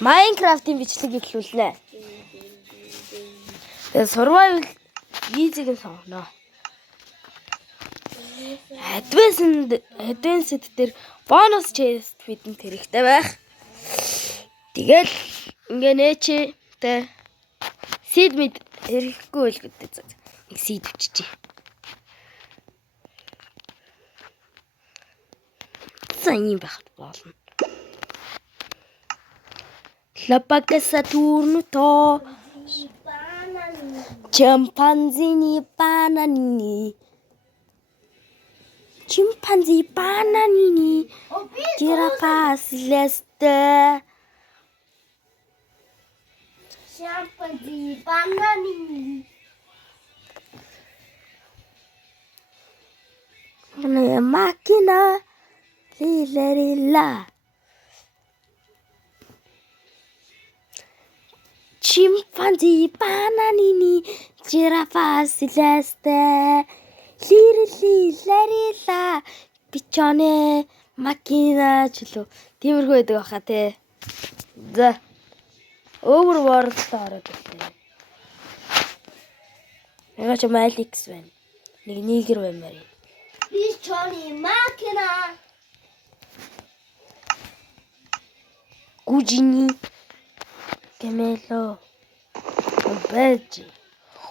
Майнкрафтын бичлэг эхлүүлнэ. Survival easy-г сонгоно. Advanced дээр bonus chest бидэнд хэрэгтэй байх. Тэгэл ингээ нээчтэй seed мэд хэрэггүй л гэдэг. Нэг seed өччихье. Сайн байх болно. La pacca Saturno to Chimpanzini bananini Chimpanzee bananini Giraffe celeste Chimpanzee bananini Una macchina Lilla Chimpanzee bananini Giraffe celeste Lirilla Pichone macchina чөлөө тиймэрхүү байдаг баха те. За. Overworld-д ороод ирлээ. Яга ч Alex байна. Нэг нигер баймаар. Pichone macchina Gugini Camelo Badge.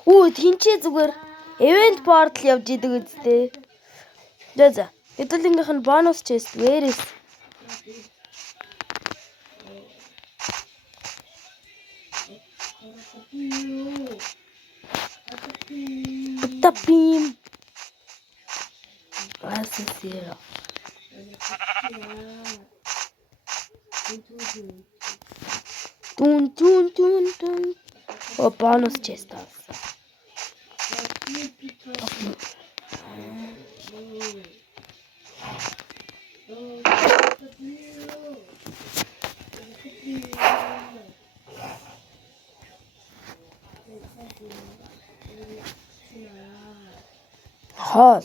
Оо тэнцээ зүгээр event portal явж идэг үстэй. За. Хэдүүлгийнх нь bonus chest where is Tapim. Asensio. Tun. Oh, bonus chest. Hall.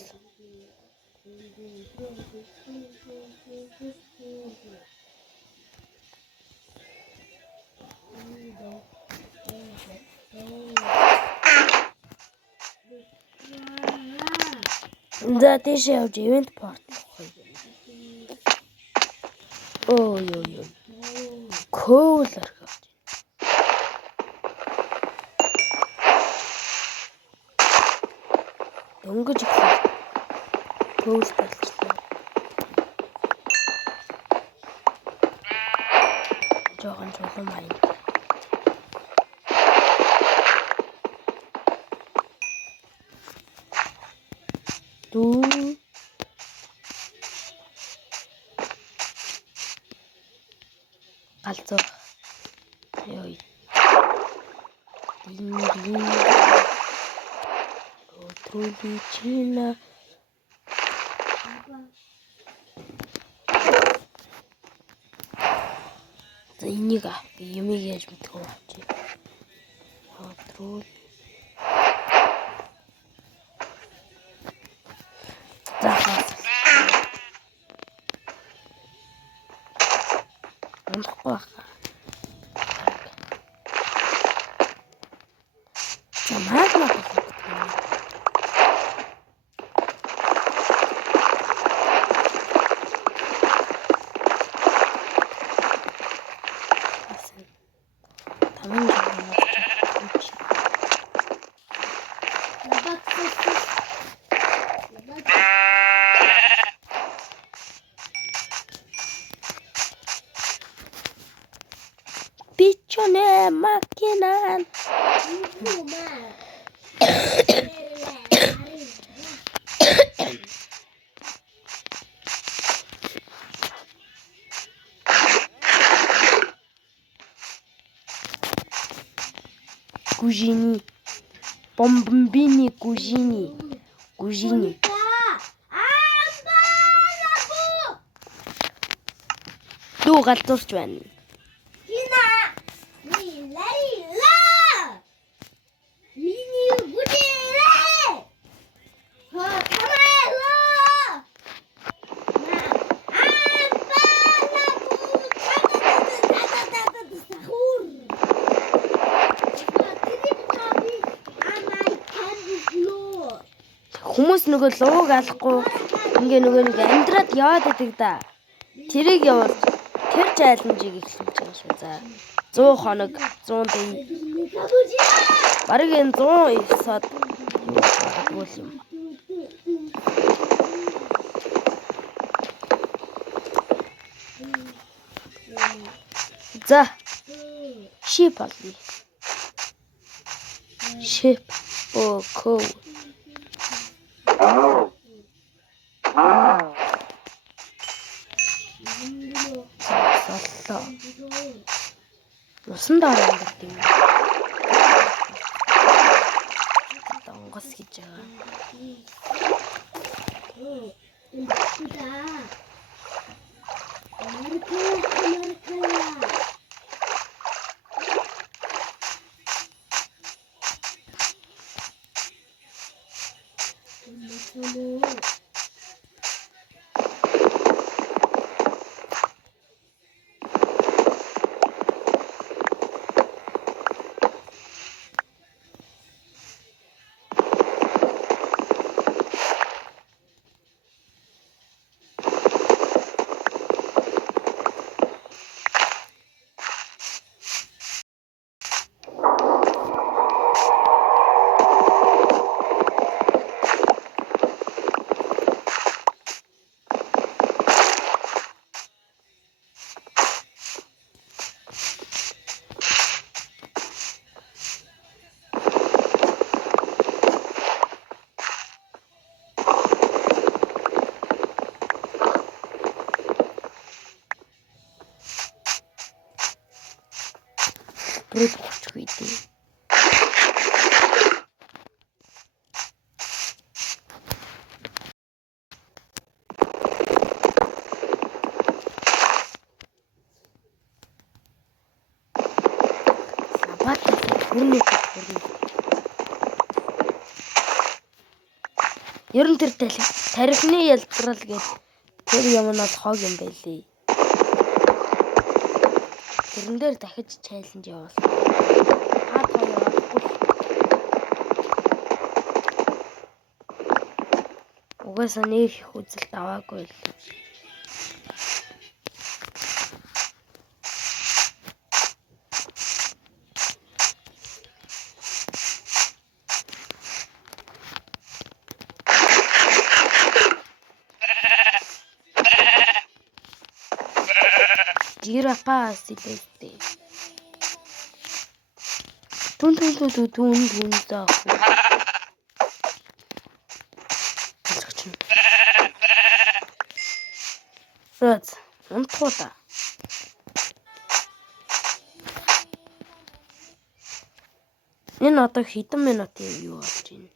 За тийш явж event portal. Ой. Cool. Дөнгөж ихлээ. Cool болчихлоо. Жохон маяг. Галзуу. Ёй. Дин. Труличина. За энийг юмыг яаж мэдгүй авчи. Трул. За. Унахгүй баха. Магна Pichone macchina. Cugini. Bombini cugini. Дуу галзуурч байна. Хүмүүс нөгөө лууг алахгүй ингээ нөгөө нэг амьдраад яваад идэг да. Тэрийг явуулж тэр чаленжийг эхлүүлж байгаа шүү. За 100 хоног 100 дэй. Бараг энэ 109-од юу болов юм. За шип аль. Шип ко. Соллоо. Усан доор амьдардаг юм. Донгос гэж байгаа. Бред хочгүй дээ. Сабат хүрнэ. Ер нь тэр тарихны ялтрал гэж тэр юм нь бол хог юм байлээ. Тэрэн дээр дахиж чаленж явуул. Хаад хоёр авахгүй. Угаасаа нэг их үзэлт аваагүй л. Жирапа силэтэй. Тун заах. Раз, унтхууда. Энэ одоо хэдэн минутын юу болж байна?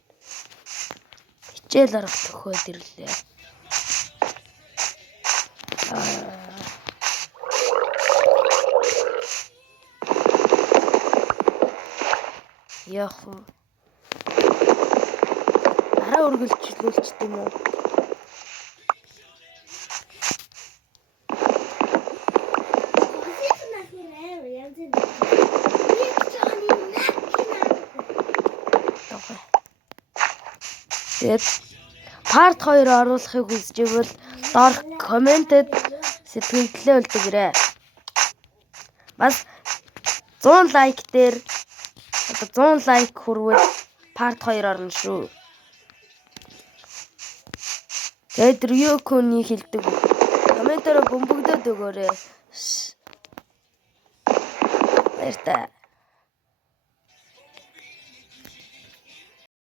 Хичээл арга төхөөд ирлээ. Яах вэ? Араа үргэлжлүүлчих юм уу? Тэгээд part 2 оруулахыг хүсэж байвал доор комментэд сэтгэлдээ үлдээгээрэй. Бас 100 лайк дээр одоо 100 лайк хүрвэл part 2 орно шүү. Тэгээд Ryuko-ны хэлдэг комментараа бөмбөгдөөд өгөөрэй. Баярлалаа.